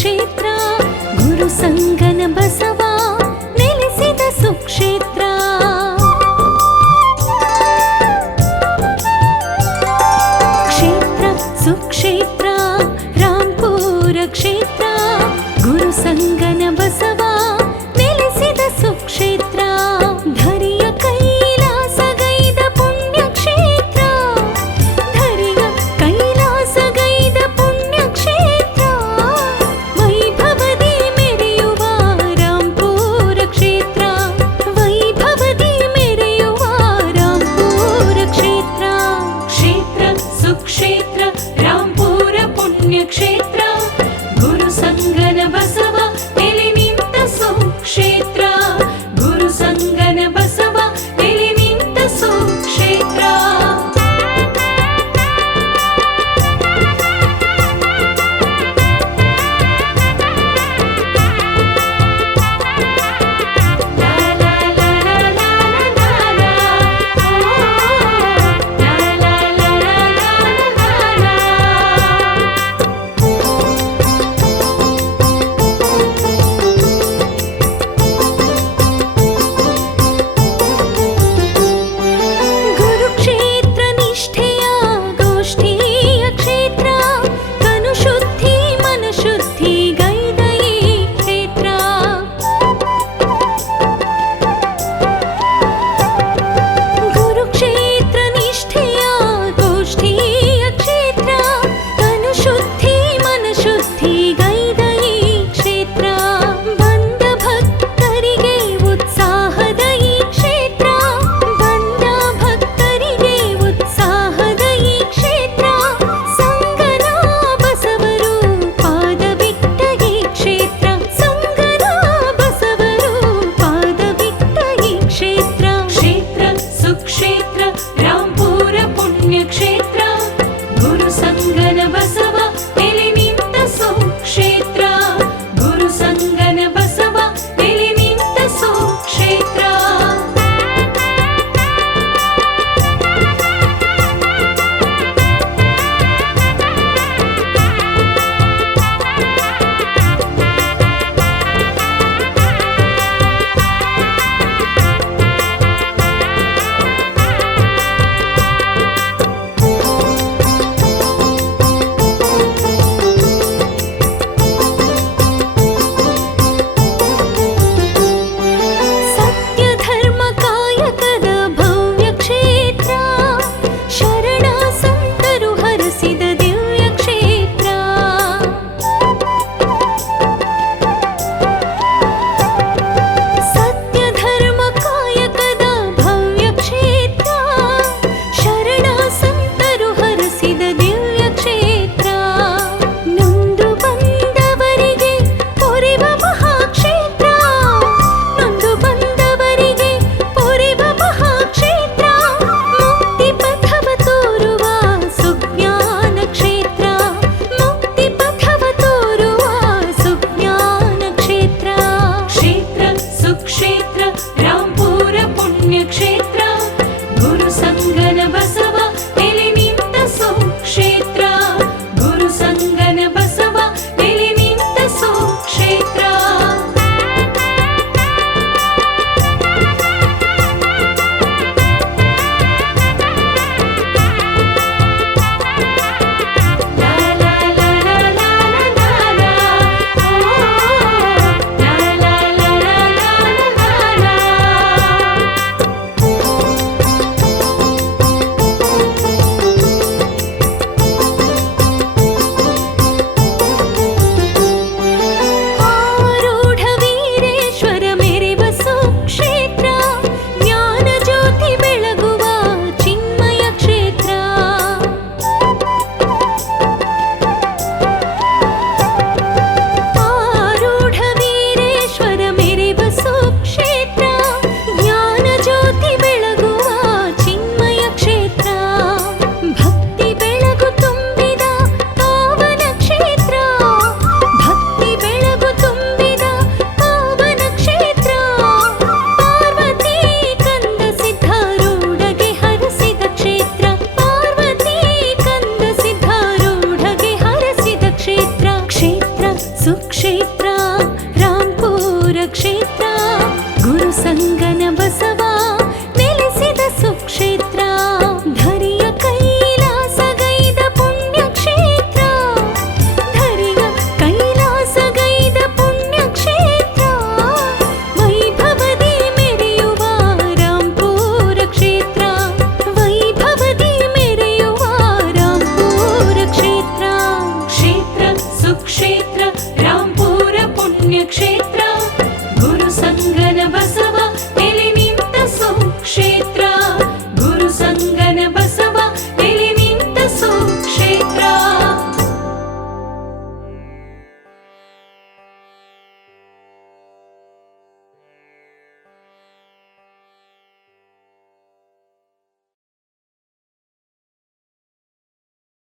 ಕ್ಷೇತ್ರ ಗುರು ಸಂಗನ ಬಸವ ನೆಲೆಸಿದ ಸುಕ್ಷೇತ್ರ. ಕ್ಷೇತ್ರ ಸುಕ್ಷೇತ್ರ ರಾಂಪುರ ಕ್ಷೇತ್ರ ಗುರು ಸಂಗನ ಬಸವ ನೆಲೆಸಿದ ಸುಕ್ಷೇತ್ರ. ಧರಿಯ ಕೈಲಾಸಗೈದ ಪುಣ್ಯ ಕ್ಷೇತ್ರ, ಧರಿಯ ಕೈಲಾಸಗೈದ ಪುಣ್ಯ ಕ್ಷೇತ್ರ. ವೈಭವದಿ ಮೆರೆಯುವ ರಾಂಪುರ ಕ್ಷೇತ್ರ, ವೈಭವದಿ ಮೆರೆಯುವ ರಾಂಪುರ ಕ್ಷೇತ್ರ. ಕ್ಷೇತ್ರ ಸುಕ್ಷೇತ್ರ ರಾಂಪುರ ಪುಣ್ಯ ಕ್ಷೇತ್ರ ಗುರು ಸಂಗನ ಬಸವ ನೆಲೆ ನಿಂತ ಸುಕ್ಷೇತ್ರ. ಗುರು ಸಂಗನ ಬಸವ ನೆಲೆ ನಿಂತ ಸುಕ್ಷೇತ್ರ. ಗುರುಕ್ಷೇತ್ರ ನಿಷ್ಠೆಯ ಗೋಷ್ಠಿಯ ಕ್ಷೇತ್ರ, ಕನುಶುದ್ಧಿ ಮನಶುದ್ಧಿ ಗೈದ ಈ ಕ್ಷೇತ್ರ. ಗುರುಕ್ಷೇತ್ರ ನಿಷ್ಠೆಯ ಗೋಷ್ಠಿಯ ಕ್ಷೇತ್ರ, ಕನುಶುದ್ಧಿ ಮನಶುದ್ಧಿ ಗೈದ ಈ ಕ್ಷೇತ್ರ. ಬಂದ ಭಕ್ತರಿಗೆ ಉತ್ಸಾಹದ ಈ ಕ್ಷೇತ್ರ, ಬಂದ ಭಕ್ತರಿಗೆ ಉತ್ಸಾಹದ ಈ ಕ್ಷೇತ್ರ. ಸಂಗನ ಬಸವರು ಪಾದವಿಟ್ಟ ಈ ಕ್ಷೇತ್ರ, ಸಂಗನ ಬಸವರು ಪಾದವಿಟ್ಟ ಈ ಕ್ಷೇತ್ರ. ಕ್ಷೇತ್ರ ಸುಕ್ಷೇತ್ರ ರಾಂಪುರ ಪುಣ್ಯ ಕ್ಷೇತ್ರ ಗುರು ಸಂಗನ ಬಸವ ನೆಲೆ ನಿಂತ ಸುಕ್ಷೇತ್ರ.